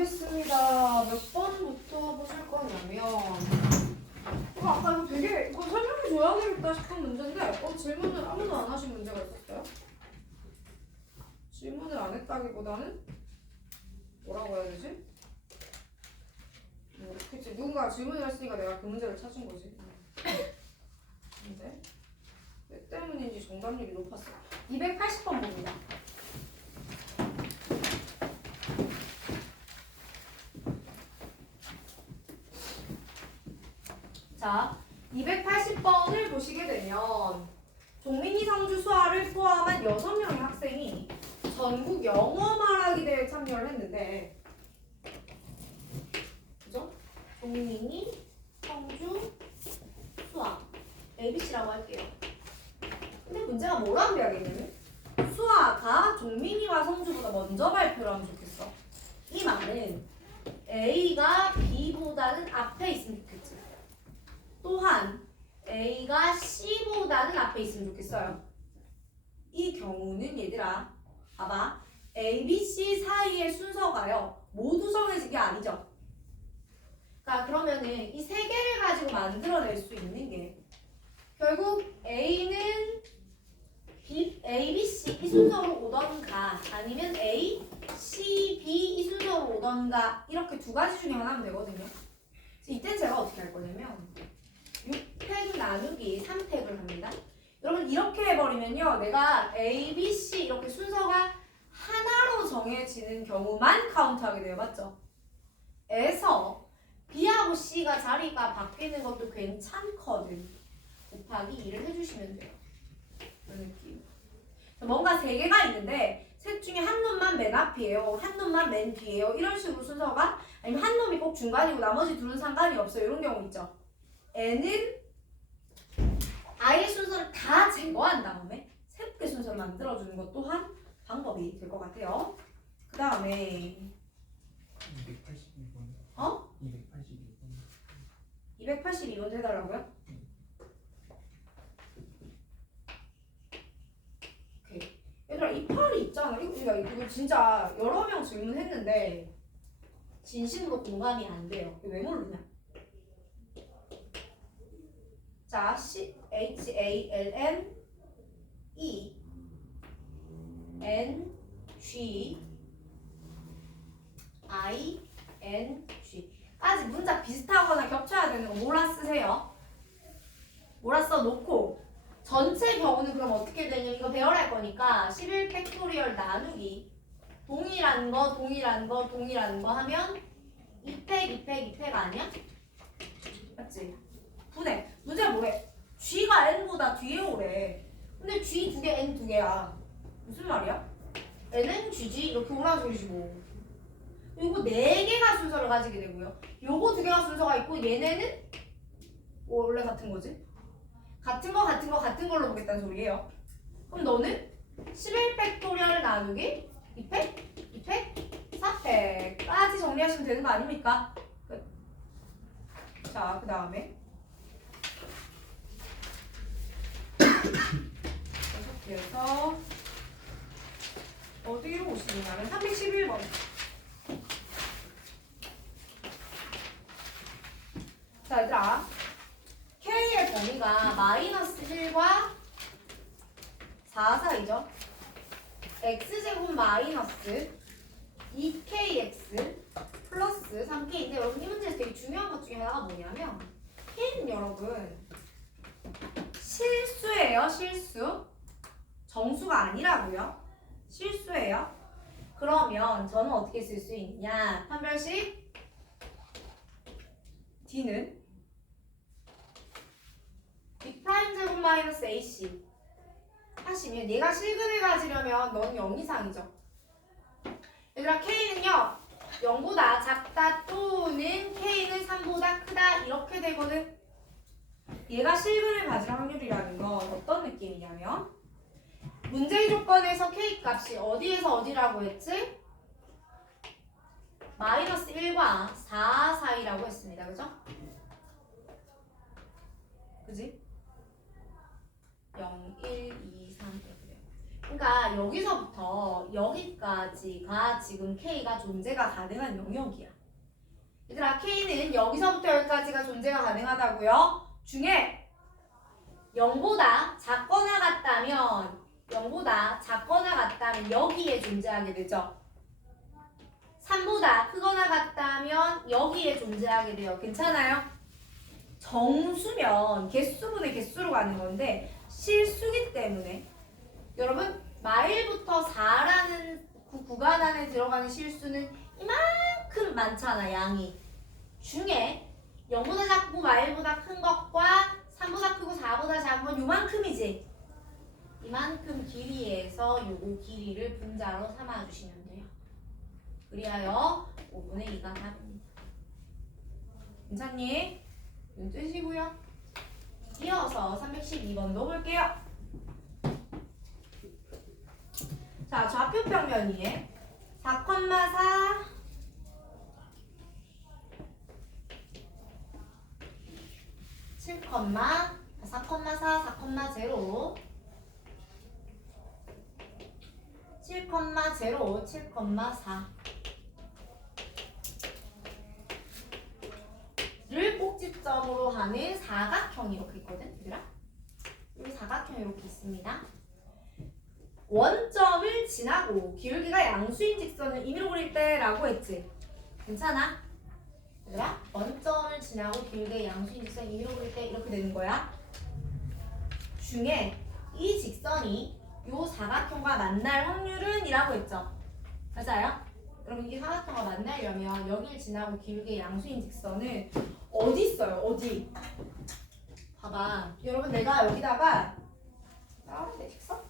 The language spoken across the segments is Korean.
보겠습니다. 몇 번부터 보실 거냐면 아까 이거 되게 이거 설명해 줘야 되겠다 싶은 문제인데 질문을 아무도 안 하신 문제가 있었어요? 질문을 안 했다기보다는 뭐라고 해야 되지? 그치, 누군가 질문을 했으니까 내가 그 문제를 찾은 거지. 근데 왜 때문인지 정답률이 높았어. 280번 봅니다. 자, 280번을 보시게 되면 종민이 성주 수아를 포함한 6명의 학생이 전국 영어 말하기 대회에 참여를 했는데, 그죠? 종민이, 성주, 수아 ABC라고 할게요. 근데 문제가 뭐라고 해야겠냐면 수아가 종민이와 성주보다 먼저 발표를 하면 좋겠어. 이 말은 A가 B보다는 앞에 있으면 좋겠지. 또한 A가 C보다는 앞에 있으면 좋겠어요. 이 경우는 얘들아 봐봐, A, B, C 사이의 순서가요 모두 정해진 게 아니죠. 자, 그러면은 이 세 개를 가지고 만들어낼 수 있는 게 결국 A는 A, B, C 이 순서로 오던가 아니면 A, C, B 이 순서로 오던가 이렇게 두 가지 중에 하나면 되거든요. 이때 제가 어떻게 할 거냐면 6팩 나누기 3팩을 합니다. 여러분 이렇게 해버리면요 내가 A, B, C 이렇게 순서가 하나로 정해지는 경우만 카운트하게 돼요. 맞죠? 에서 B하고 C가 자리가 바뀌는 것도 괜찮거든. 곱하기 2를 해주시면 돼요. 이런 느낌. 뭔가 세 개가 있는데 셋 중에 한 놈만 맨 앞이에요. 한 놈만 맨 뒤에요. 이런 식으로 순서가, 아니면 한 놈이 꼭 중간이고 나머지 둘은 상관이 없어요. 이런 경우 있죠. N은 아예 순서를 다 제거한 다음에 새롭게 순서를 만들어주는 것 또한 방법이 될 것 같아요. 그 다음에 282번. 어? 282번. 282번 해달라고요? 오케이. 얘들아 이 팔이 있잖아. 이거 진짜 여러 명 질문했는데 진심으로 공감이 안 돼요. 왜 모르냐? 자, CHALM ENGING까지 문자 비슷하거나 겹쳐야 되는 거 뭐라 쓰세요? 뭐라 써놓고 전체 경우는 그럼 어떻게 되냐면 이거 배열할 거니까 11 팩토리얼 나누기 동일한 거 하면 2팩 아니야? 맞지? 분해. 문제가 뭐래? G가 N보다 뒤에 오래. 근데 G 두 개, N 두 개야. 무슨 말이야? N은 GG 이렇게 오라는 소리시고, 요거 네 개가 순서를 가지게 되고요. 요거 두 개가 순서가 있고 얘네는 원래 같은 거지? 같은 걸로 보겠다는 소리예요. 그럼 너는 11팩토리얼 나누기 2팩, 4팩까지 정리하시면 되는 거 아닙니까? 끝. 자, 그 다음에 계속해서 어디로 오시냐면 311번. 자, 얘들아 K의 범위가 -1과 4 사이죠. X제곱 마이너스 2KX 플러스 3K인데 여러분 이 문제에서 되게 중요한 것 중에 하나가 뭐냐면 K는 여러분 실수예요. 실수. 정수가 아니라고요. 실수예요. 그러면 저는 어떻게 쓸 수 있냐? 판별식 D는 B 프라임 제곱 마이너스 AC 하시면 얘가 실근을 가지려면 넌 0 이상이죠. 얘들아 K는요 0보다 작다 또는 K는 3보다 크다 이렇게 되거든. 얘가 실근을 가질 확률이라는 건 어떤 느낌이냐면 문제의 조건에서 K 값이 어디에서 어디라고 했지? -1과 4 사이라고 했습니다. 그죠? 그지? 0, 1, 2, 3 이렇게 돼요. 그러니까 여기서부터 여기까지가 지금 K가 존재가 가능한 영역이야. 얘들아, K는 여기서부터 여기까지가 존재가 가능하다고요? 중에 0보다 작거나 같다면 여기에 존재하게 되죠. 3보다 크거나 같다면 여기에 존재하게 돼요. 괜찮아요? 정수면 개수분의 개수로 가는 건데 실수기 때문에 여러분 마일부터 4라는 구간 안에 들어가는 실수는 이만큼 많잖아. 양이 중에 0보다 작고 마일보다 큰 것과 3보다 크고 4보다 작은 건 요만큼이지. 이만큼 길이에서 요거 길이를 분자로 삼아주시면 돼요. 그리하여 5분의 2가 답입니다. 괜찮니? 눈 뜨시고요. 이어서 312번도 볼게요. 자, 좌표평면 위에 4,4 7, 4,4, 4,0 7,0, 7,4 를 꼭지점으로 하는 사각형이 이렇게 있거든, 얘들아. 여기 사각형이 이렇게 있습니다. 원점을 지나고 기울기가 양수인 직선을 임의로 그릴 때라고 했지. 괜찮아? 얘들아, 원점을 지나고 기울기가 양수인 직선을 임의로 그릴 때 이렇게 되는 거야. 중에 이 직선이 요 사각형과 만날 확률은 이라고 했죠. 맞아요? 그럼 이 사각형과 만나려면 여길 지나고 길게 양수인 직선은 어디 있어요? 어디? 봐봐. 여러분, 내가 여기다가 내 직선?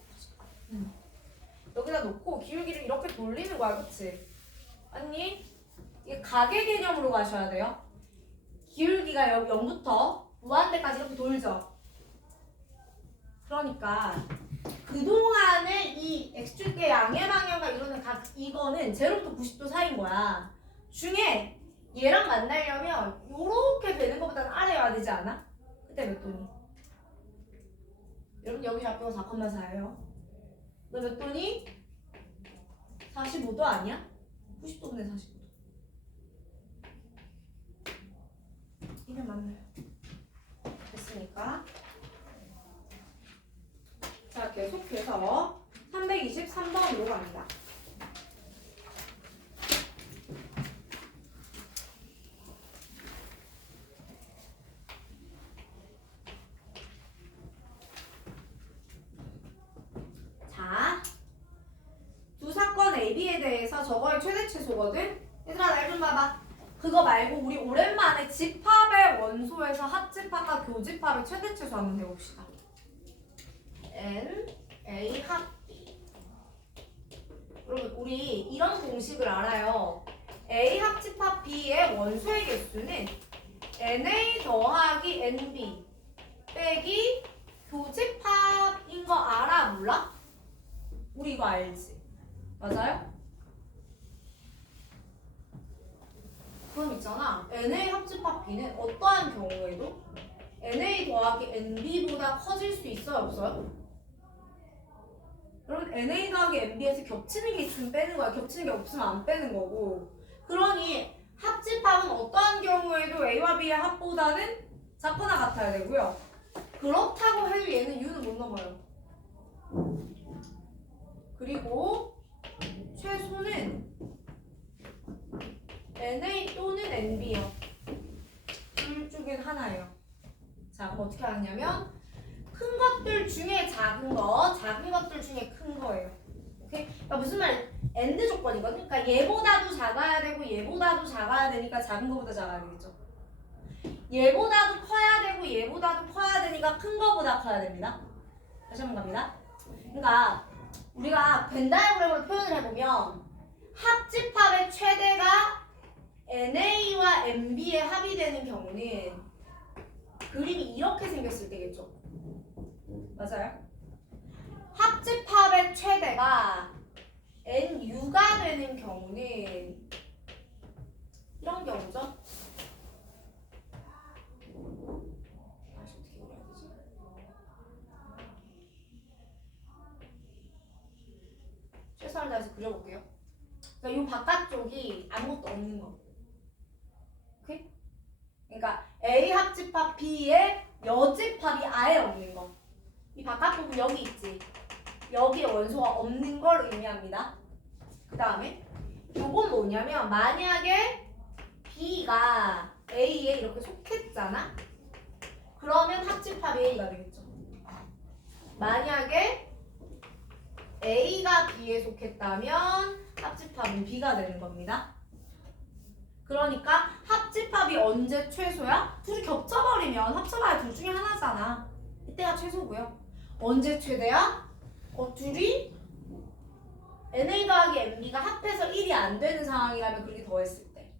여기다 놓고 기울기를 이렇게 돌리는 거야. 그치? 아니, 이게 가계 개념으로 가셔야 돼요. 기울기가 여기 0부터 무한대까지 이렇게 돌죠. 그러니까 그동안의 이 x축의 양의 방향과 이루는 각 이거는 0부터 90도 사이인 거야. 중에 얘랑 만나려면 요렇게 되는 것보다는 아래에 와야 되지 않아? 그때 몇 도니? 여러분, 여기 좌표가 4,4예요. 너 몇 도니? 45도 아니야? 90도분의 45도. 이게 맞나요? 됐습니까? 자, 계속해서 323번으로 갑니다. 자, 두 사건 AB에 대해서 저거의 최대 최소거든? 얘들아, 날 좀 봐봐. 그거 말고 우리 오랜만에 집합의 원소에서 합집합과 교집합의 최대 최소 한번 해봅시다. N, A, 합 B. 여러분, 우리 이런 공식을 알아요. A 합집합 B의 원소의 개수는 NA 더하기 NB 빼기 교집합인 거 알아? 몰라? 우리 이거 알지? 맞아요? 그럼 있잖아. NA 합집합 B는 어떠한 경우에도 NA 더하기 NB보다 커질 수 있어요? 없어요? 여러분, NA 더하기 NB에서 겹치는 게 있으면 빼는 거야. 겹치는 게 없으면 안 빼는 거고. 그러니 합집합은 어떠한 경우에도 A와 B의 합보다는 작거나 같아야 되고요. 그렇다고 해도 얘는 U는 못 넘어요. 그리고 최소는 NA 또는 NB요. 둘 중엔 하나예요. 자, 그럼 어떻게 하냐면 큰 것들 중에 작은 거, 작은 것들 중에 큰 거예요. 오케이? 그러니까 무슨 말? AND 조건이거든. 그러니까 얘보다도 작아야 되고 얘보다도 작아야 되니까 작은 거보다 작아야 되겠죠. 얘보다도 커야 되고 얘보다도 커야 되니까 큰 거보다 커야 됩니다. 다시 한번 갑니다. 그러니까 우리가 벤 다이어그램으로 표현을 해보면 합집합의 최대가 NA와 NB의 합이 되는 경우는 그림이 이렇게 생겼을 때겠죠. 맞아요? 합집합의 최대가 NU가 되는 경우는 이런 경우죠. 다시 어떻게 그려야 되지? 그러니까 이 바깥쪽이 아무것도 없는 거. 오케이? 그러니까 A 합집합 B의 여집합이 아예 없는 거. 이 바깥 부분 여기 있지. 여기에 원소가 없는 걸 의미합니다. 그 다음에 요건 뭐냐면 만약에 B가 A에 이렇게 속했잖아? 그러면 합집합 A가 되겠죠. 만약에 A가 B에 속했다면 합집합은 B가 되는 겁니다. 그러니까 합집합이 언제 최소야? 둘이 겹쳐버리면 합쳐봐야 둘 중에 하나잖아. 이때가 최소고요. 언제 최대야? 둘이 NA 더하기 NB가 합해서 1이 안 되는 상황이라면 그렇게 더했을 때.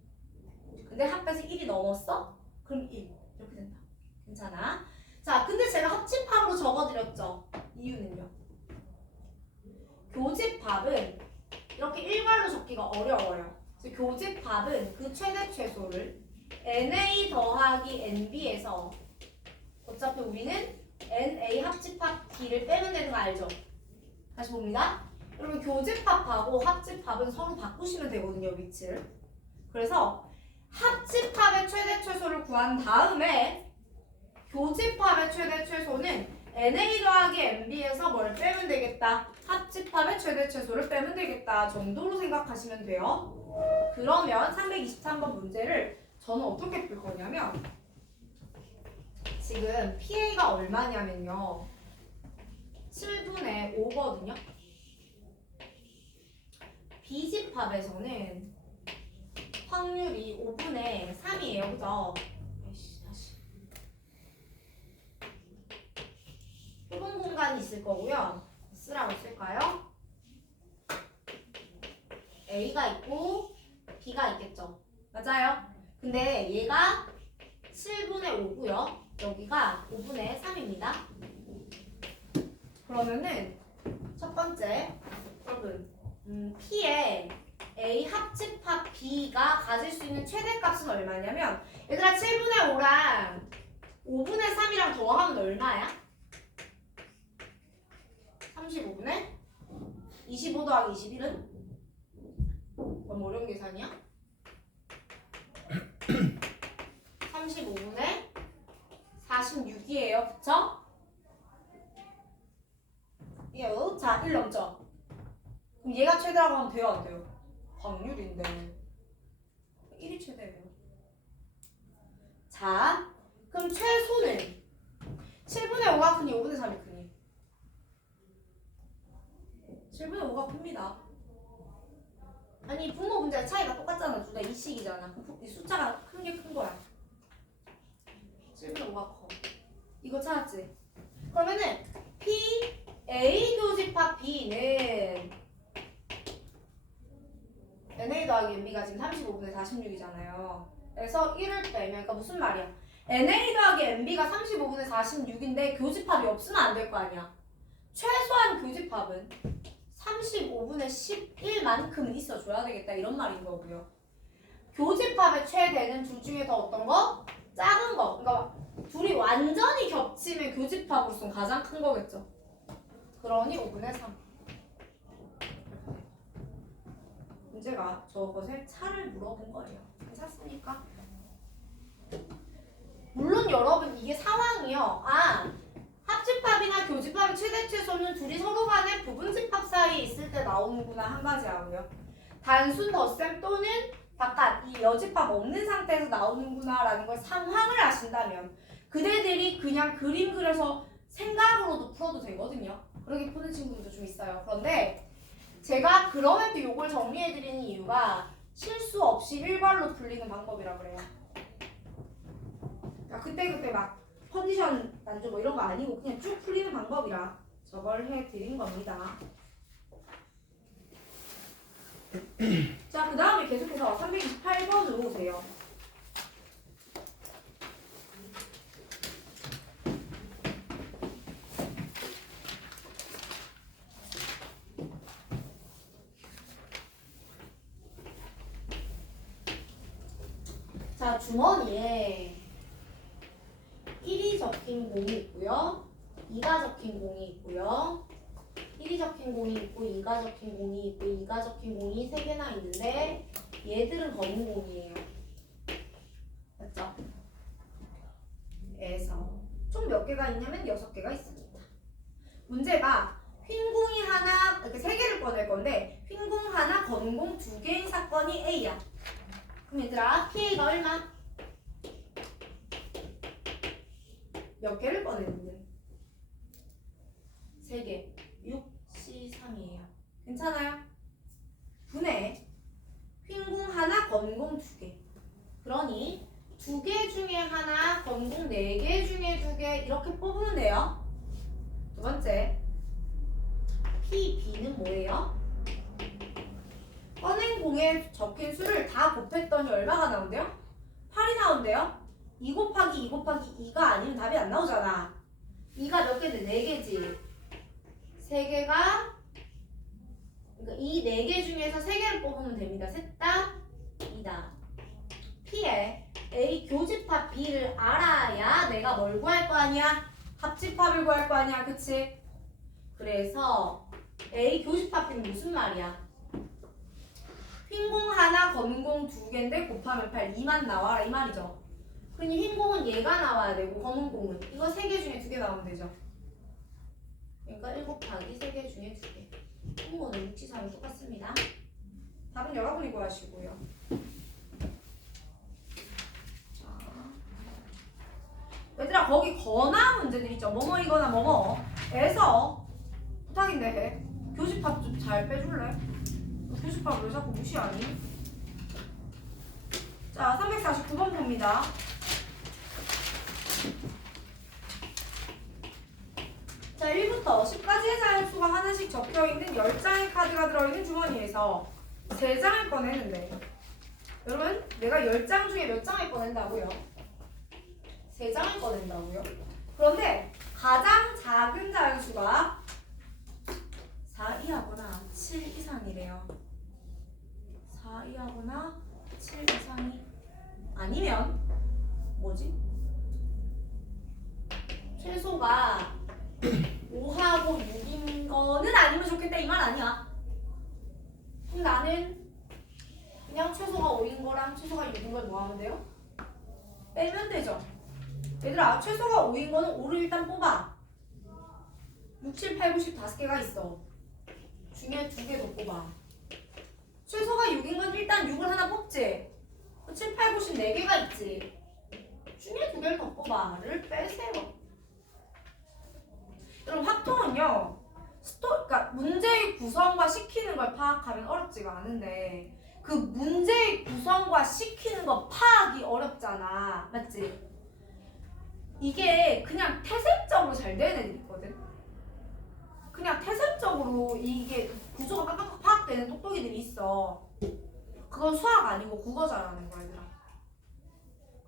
근데 합해서 1이 넘었어? 그럼 1. 이렇게 된다. 괜찮아? 자, 근데 제가 합집합으로 적어드렸죠. 이유는요. 교집합은 이렇게 일괄로 적기가 어려워요. 그래서 교집합은 그 최대 최소를 NA 더하기 NB에서 어차피 우리는 NA 합집합 B를 빼면 되는 거 알죠? 다시 봅니다. 여러분 교집합하고 합집합은 서로 바꾸시면 되거든요, 위치를. 그래서 합집합의 최대 최소를 구한 다음에 교집합의 최대 최소는 NA 더하기 NB에서 뭘 빼면 되겠다? 합집합의 최대 최소를 빼면 되겠다 정도로 생각하시면 돼요. 그러면 323번 문제를 저는 어떻게 풀 거냐면 지금 PA가 얼마냐면요 7분의 5거든요. B집합에서는 확률이 5분의 3이에요. 그죠? 다시. 좁은 공간이 있을 거고요. S라고 쓸까요? A가 있고 B가 있겠죠. 맞아요? 근데 얘가 7분의 5고요. 여기가 5분의 3입니다. 그러면은 첫 번째 여러분 P의 A 합집합 B가 가질 수 있는 최대값은 얼마냐면 얘들아 7분의 5랑 5분의 3이랑 더하면 얼마야? 35분의 25 더하기 21은? 너무 어려운 계산이야? 35분의 46이에요. 그쵸? 자, 1 넘죠? 그럼 얘가 최대라고 하면 돼요? 안 돼요? 확률인데 1이 최대예요. 자, 그럼 최소는 7분의 5가 크니 5분의 3이 크니? 7분의 5가 큽니다. 아니 분모 분자의 차이가 똑같잖아. 둘 다 이식이잖아. 이 숫자가 큰 게 큰 거야. 7분의 5가 커. 이거 찾았지? 그러면은 P A 교집합 B는 NA 더하기 NB가 지금 35분의 46이잖아요. 그래서 1을 빼면 그러니까 무슨 말이야? NA 더하기 NB가 35분의 46인데 교집합이 없으면 안 될 거 아니야. 최소한 교집합은 35분의 11만큼은 있어줘야 되겠다 이런 말인 거고요. 교집합의 최대는 둘 중에 더 어떤 거? 작은 거. 그러니까 둘이 완전히 겹치면 교집합으로서는 가장 큰 거겠죠. 그러니 5분의 3. 문제가 저것에 차를 물어본 거예요. 괜찮습니까? 물론 여러분 이게 상황이요. 합집합이나 교집합의 최대 최소는 둘이 서로 간의 부분집합 사이에 있을 때 나오는구나 한 가지 하고요. 단순 덧셈 또는 바깥 이 여집합 없는 상태에서 나오는구나 라는 걸 상황을 아신다면 그대들이 그냥 그림 그려서 생각으로도 풀어도 되거든요. 그렇게 푸는 친구들도 좀 있어요. 그런데 제가 그럼에도 이걸 정리해드리는 이유가 실수 없이 일괄로 풀리는 방법이라 그래요. 그러니까 그때그때 막 컨디션 난조 뭐 이런 거 아니고 그냥 쭉 풀리는 방법이라 저걸 해드린 겁니다. 자, 그 다음에 계속해서 328번으로 오세요. 자, 주머니에 1이 적힌 공이 있고요. 2가 적힌 공이 있고요. 이게 1이 적힌 공이 있고 2가 적힌 공이 있고 2가 적힌 공이 3개나 있는데 얘들은 검은 공이에요. 맞죠? 에서 총 몇 개가 있냐면 6개가 있습니다. 문제가 흰 공이 하나, 이렇게 3개를 꺼낼 건데 흰 공 하나, 검은 공 2개인 사건이 A야. 그럼 얘들아 PA가 얼마? 몇 개를 꺼내는데? 3개. 6C3이에요. 괜찮아요? 분해. 흰공 하나, 검공 2개. 그러니 2개 중에 하나, 검공 4개 중에 2개 이렇게 뽑으면 돼요. 두 번째. PB는 뭐예요? 꺼낸 공에 적힌 수를 다 곱했더니 얼마가 나온대요? 8이 나온대요? 2 곱하기 2 곱하기 2가 아니면 답이 안 나오잖아. 2가 몇 개인데? 4개지. 3개가 그러니까 이 4개 중에서 3개를 뽑으면 됩니다. 셋 다 2다. P에 A 교집합 B를 알아야 내가 뭘 구할 거 아니야? 합집합을 구할 거 아니야. 그치? 그래서 A 교집합 B는 무슨 말이야? 흰공 하나, 검은공 2개인데 곱하면 8, 2만 나와라 이 말이죠. 그러니 흰공은 얘가 나와야 되고 검은공은 이거 3개 중에 2개 나오면 되죠. 그러니까 1 곱하기 3개 중에 2개. 흰공은 6C3이 똑같습니다. 답은 여러분이 구하시고요. 자, 얘들아 거기 거나 문제들 있죠. 뭐뭐이거나 뭐뭐에서 부탁인데 교집합 좀 잘 빼줄래? 교집합 왜 자꾸 무시하니? 자, 349번 봅니다. 자, 1부터 10까지의 자연수가 하나씩 적혀있는 10장의 카드가 들어있는 주머니에서 3장을 꺼내는데 여러분, 내가 10장 중에 몇 장을 꺼낸다고요? 3장을 꺼낸다고요? 그런데 가장 작은 자연수가 4 이하거나 7 이상이래요. 4 이하거나 7 이상이 아니면 뭐지? 최소가 5하고 6인 거는 아니면 좋겠다 이 말 아니야. 그럼 나는 그냥 최소가 5인 거랑 최소가 6인 걸 뭐 하면 돼요? 빼면 되죠. 얘들아 최소가 5인 거는 5를 일단 뽑아. 6, 7, 8, 9, 10 5개가 있어. 중에 2개 더 뽑아. 최소가 6인 건 일단 6을 하나 뽑지. 7, 8, 9, 10 4개가 있지. 중에 2개를 더 뽑아를 빼세요. 여러분 확통은요. 그러니까 문제의 구성과 시키는 걸 파악하면 어렵지가 않은데 그 문제의 구성과 시키는 거 파악이 어렵잖아. 맞지? 이게 그냥 태생적으로 잘 되는 애들 있거든. 그냥 태생적으로 이게 구조가 깍깍 파악되는 똑똑이들이 있어. 그건 수학 아니고 국어 잘하는 거야 얘들아.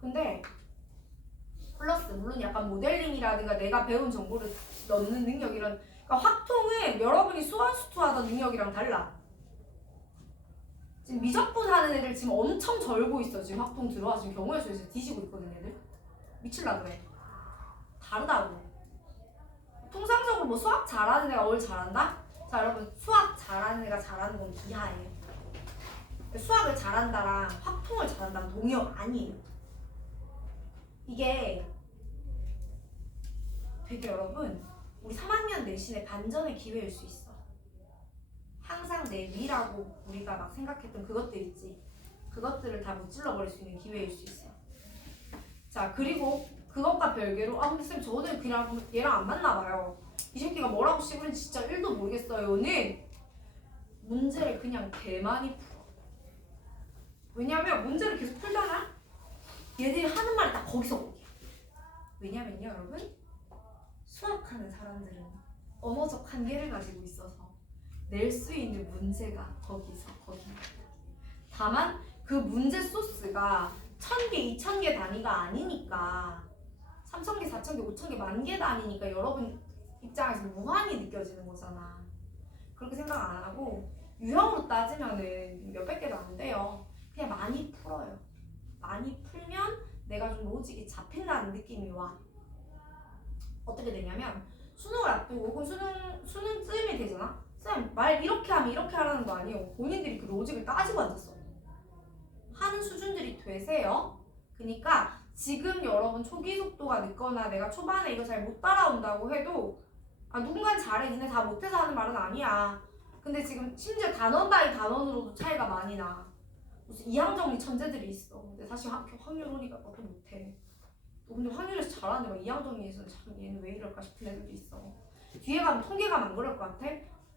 근데 플러스 물론 약간 모델링이라든가 내가 배운 정보를 넣는 능력 이런 그러니까 확통은 여러분이 수완수투 하던 능력이랑 달라. 지금 미적분 하는 애들 지금 엄청 절고 있어. 지금 확통 들어와 지금 경우의 수에서 뒤지고 있거든 애들. 미칠라 그래. 다르다고. 통상적으로 뭐 수학 잘하는 애가 뭘 잘한다? 자 여러분 수학 잘하는 애가 잘하는 건 기하예요. 수학을 잘한다랑 확통을 잘한다는 동의어 아니에요. 이게 되게 여러분 우리 3학년 내신의 반전의 기회일 수 있어. 항상 내 위라고 우리가 막 생각했던 그것들 있지. 그것들을 다 무찔러버릴 수 있는 기회일 수 있어. 자 그리고 그것과 별개로 근데 쌤 저는 그냥 얘랑 안 맞나봐요. 이 새끼가 뭐라고 씹으는지 진짜 1도 모르겠어요는 문제를 그냥 개많이 풀어. 왜냐면 문제를 계속 풀잖아? 얘들이 하는 말이 다 거기서 오게. 왜냐면요 여러분 수학하는 사람들은 언어적 한계를 가지고 있어서 낼 수 있는 문제가 거기서 거기. 다만 그 문제 소스가 1000개, 2000개 단위가 아니니까 3000개, 4000개, 5000개, 10,000개 단위니까 여러분 입장에서 무한히 느껴지는 거잖아. 그렇게 생각 안 하고 유형으로 따지면은 몇백 개도 안 돼요. 그냥 많이 풀어요. 많이 풀면 내가 좀 로직이 잡힌다는 느낌이 와. 어떻게 되냐면 수능을 앞두고 혹은 수능쯤이 되잖아? 쌤, 말 이렇게 하면 이렇게 하라는 거 아니에요. 본인들이 그 로직을 따지고 앉았어. 하는 수준들이 되세요. 그러니까 지금 여러분 초기 속도가 늦거나 내가 초반에 이거 잘 못 따라온다고 해도 아 누군가 잘해 니네 다 못해서 하는 말은 아니야. 근데 지금 심지어 단원 바이 단원으로도 차이가 많이 나. 무슨 이항정리 천재들이 있어. 근데 사실 확률 오니까 나도 못해. 또 근데 확률에서 잘하는데 막 이항정리에서는 참 얘는 왜 이럴까 싶은 애들도 있어. 뒤에 가면 통계가면 안 그럴 것 같아?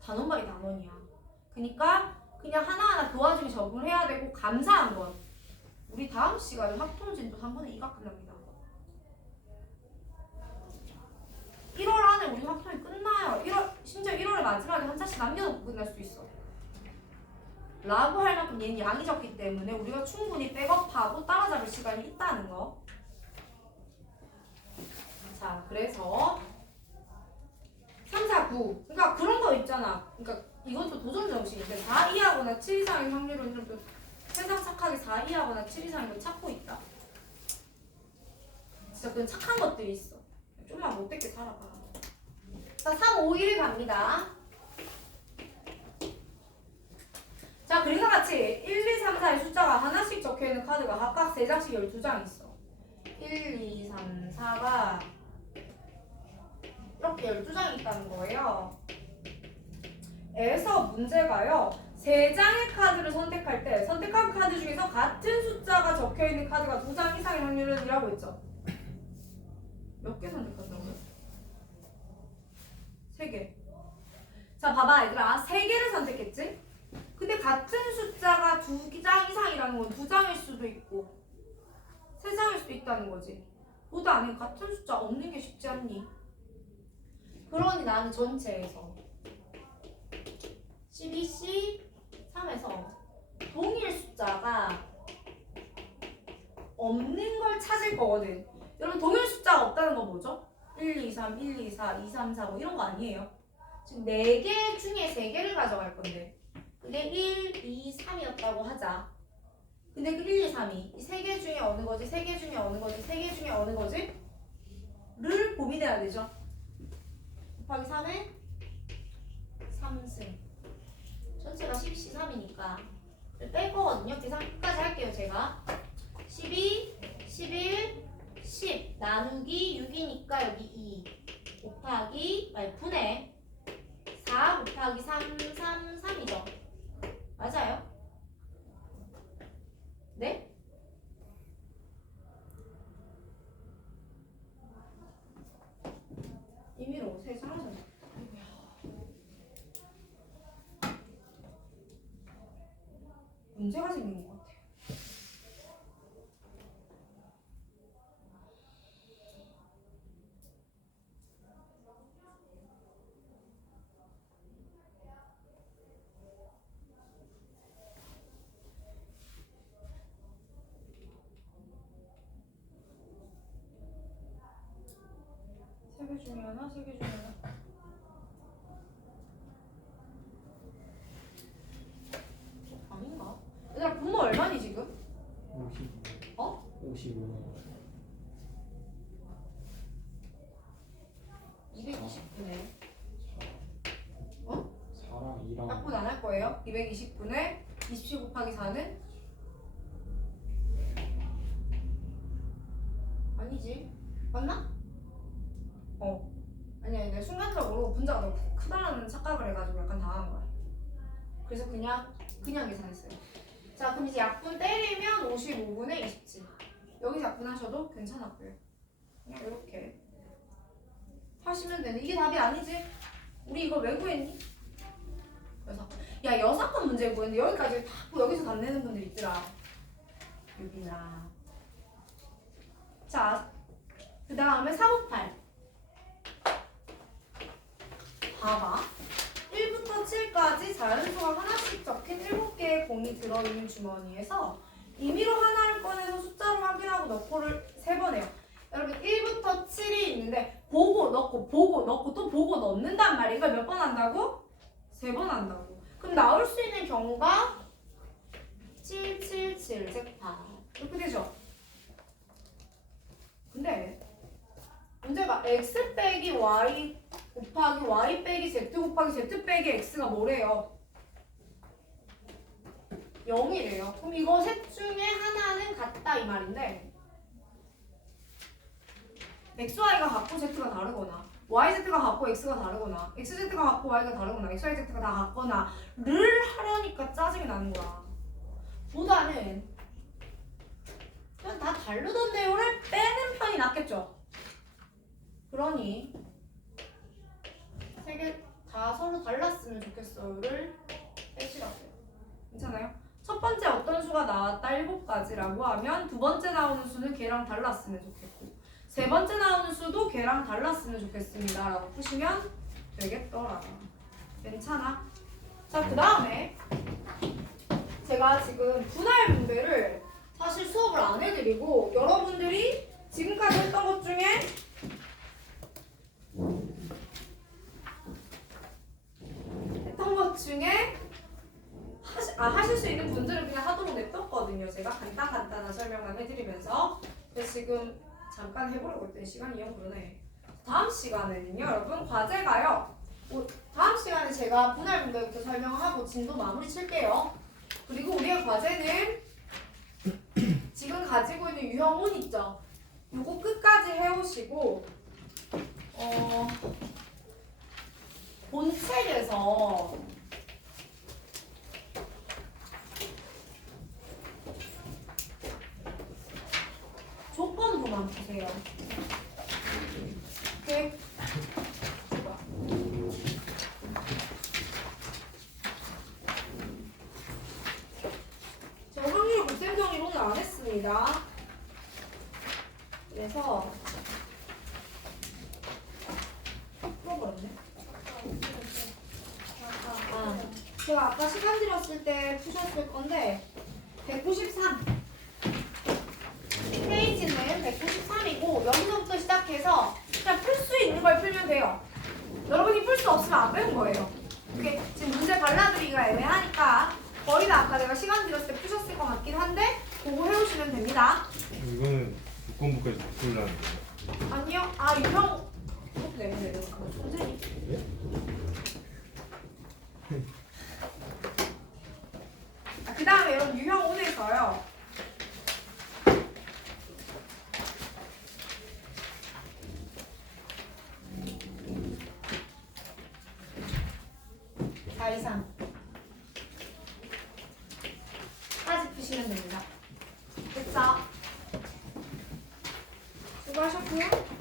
단원 바이 단원이야. 그러니까 그냥 하나하나 그 와중에 적응을 해야 되고 감사한 건 우리 다음 시간에 확통진도 3분의 2가 끝납니다. 1월 안에 우리 확통이 끝나요. 심지어 1월의 마지막에 한 차씩 남겨놓고 끝날 수도 있어. 라고 할 만큼 얘는 양이 적기 때문에 우리가 충분히 백업하고 따라잡을 시간이 있다는 거. 자, 그래서 3, 4, 9. 그러니까 그런 거 있잖아. 그러니까 이것도 도전 정신인데 4 이하거나 7 이상의 확률은 좀 세상 착하게 4 이하거나 7 이상인 걸 찾고 있다. 진짜 그런 착한 것들이 있어. 좀만 못되게 살아봐. 자, 3, 5, 1 갑니다. 자, 그림과 같이 1, 2, 3, 4의 숫자가 하나씩 적혀있는 카드가 각각 3장씩 12장 있어. 1, 2, 3, 4가 이렇게 12장이 있다는 거예요. 에서 문제가요. 3장의 카드를 선택할 때 선택한 카드 중에서 같은 숫자가 적혀있는 카드가 2장 이상의 확률은 이라고 했죠. 몇 개 선택한다고요? 3개. 자, 봐봐 얘들아. 3개를 선택했지? 근데 같은 숫자가 2장 이상이라는 건 2장일 수도 있고 3장일 수도 있다는 거지. 보다 아닌 같은 숫자 없는 게 쉽지 않니? 그러니 나는 전체에서 12C3에서 동일 숫자가 없는 걸 찾을 거거든. 여러분 동일 숫자가 없다는 건 뭐죠? 1, 2, 3, 1, 2, 4, 2, 3, 4 뭐 이런 거 아니에요. 지금 4개 중에 3개를 가져갈 건데 그게 1, 2, 3이었다고 하자. 근데 그 1, 2, 3이 이 3개 중에 어느 거지? 3개 중에 어느 거지? 3개 중에 어느 거지? 를 고민해야 되죠. 곱하기 3에 3승 전체가 12C3이니까 뺄 거거든요. 계산 끝까지 할게요. 제가 12, 11, 10 나누기 6이니까 여기 2 곱하기 분의 4 곱하기 3, 3, 3이죠. 맞아요? 네? 임의로 세상하셨네. 문제가 생긴 것 같아요. 세 개 중에 하나, 세 개 중에 하나. 아닌가? 얘들아 분모 얼마니 지금? 50. 어? 55. 220분에 어? 4랑 2랑 약분 안 할 거예요? 220분에 27 곱하기 4는? 아니지. 맞나? 아니야. 내가 순간적으로 분자가 너무 크다라는 착각을 해가지고 약간 당한 거야. 그래서 그냥 계산했어요. 자, 그럼 이제 약분 때리면 55분의 27. 여기서 약분하셔도 괜찮았고요. 그냥 이렇게 하시면 되는. 이게 답이 아니지? 우리 이거 왜 구했니? 여사건 문제 구했는데 여기까지 다 여기서 답 내는 분들 있더라. 유빈아. 자, 그 다음에 358. 봐봐. 1부터 7까지 자연수가 하나씩 적힌 7개의 공이 들어있는 주머니에서 임의로 하나를 꺼내서 숫자로 확인하고 넣고를 3번 해요. 여러분 1부터 7이 있는데 보고 넣고 보고 넣고 또 보고 넣는단 말이에요. 이걸 몇 번 한다고? 3번 한다고. 그럼 나올 수 있는 경우가 7, 7, 7, 잭팟 이렇게 되죠. 근데 문제가 x 빼기 y 곱하기 y 빼기 z 곱하기 z 빼기 x가 뭐래요? 0이래요. 그럼 이거 셋 중에 하나는 같다 이 말인데 xy가 같고 z가 다르거나 yz가 같고 x가 다르거나 xz가 같고 y가 다르거나 xyz가 다 같거나를 하려니까 짜증이 나는 거야. 보다는 그냥 다 다르던데요를 빼는 편이 낫겠죠. 그러니 세 개 다 서로 달랐으면 좋겠어요를 빼시라고요. 괜찮아요? 첫 번째 어떤 수가 나왔다 7가지라고 하면 두 번째 나오는 수는 걔랑 달랐으면 좋겠고 세 번째 나오는 수도 걔랑 달랐으면 좋겠습니다 라고 푸시면 되겠더라. 괜찮아? 자, 그 다음에 제가 지금 분할 분배를 사실 수업을 안 해드리고 여러분들이 지금까지 했던 것 중에 하실 수 있는 분들은 그냥 하도록 냅뒀거든요. 제가 간단한 설명만 해드리면서 그래서 지금 잠깐 해보려고 했더니 시간이 영 그러네. 다음 시간에는요 여러분 과제가요 다음 시간에 제가 분할 분배부터 설명하고 진도 마무리 칠게요. 그리고 우리의 과제는 지금 가지고 있는 유형문 있죠? 요거 끝까지 해오시고 본책에서 조건부만 보세요. 오케이? 저 확률 곱셈 정리 오늘 안 했습니다. 그래서 풀어버렸네. 제가 아까 시간 들었을 때 푸셨을 건데 193 페이지는 193이고 여기서부터 시작해서 그냥 풀 수 있는 걸 풀면 돼요. 여러분이 풀 수 없으면 안 배운 거예요. 오케이? 지금 문제 발라드리기가 애매하니까 거의 다 아까 내가 시간 들었을 때 푸셨을 것 같긴 한데 그거 해오시면 됩니다. 이거는 조건부까지 다 풀라는 거예요? 아니요. 아 유형 이것도 내면 되는 거 선생님. 그 다음에 여러분 유형 5에서요. 이상 까지 푸시면 됩니다. 됐죠? 수고하셨고요.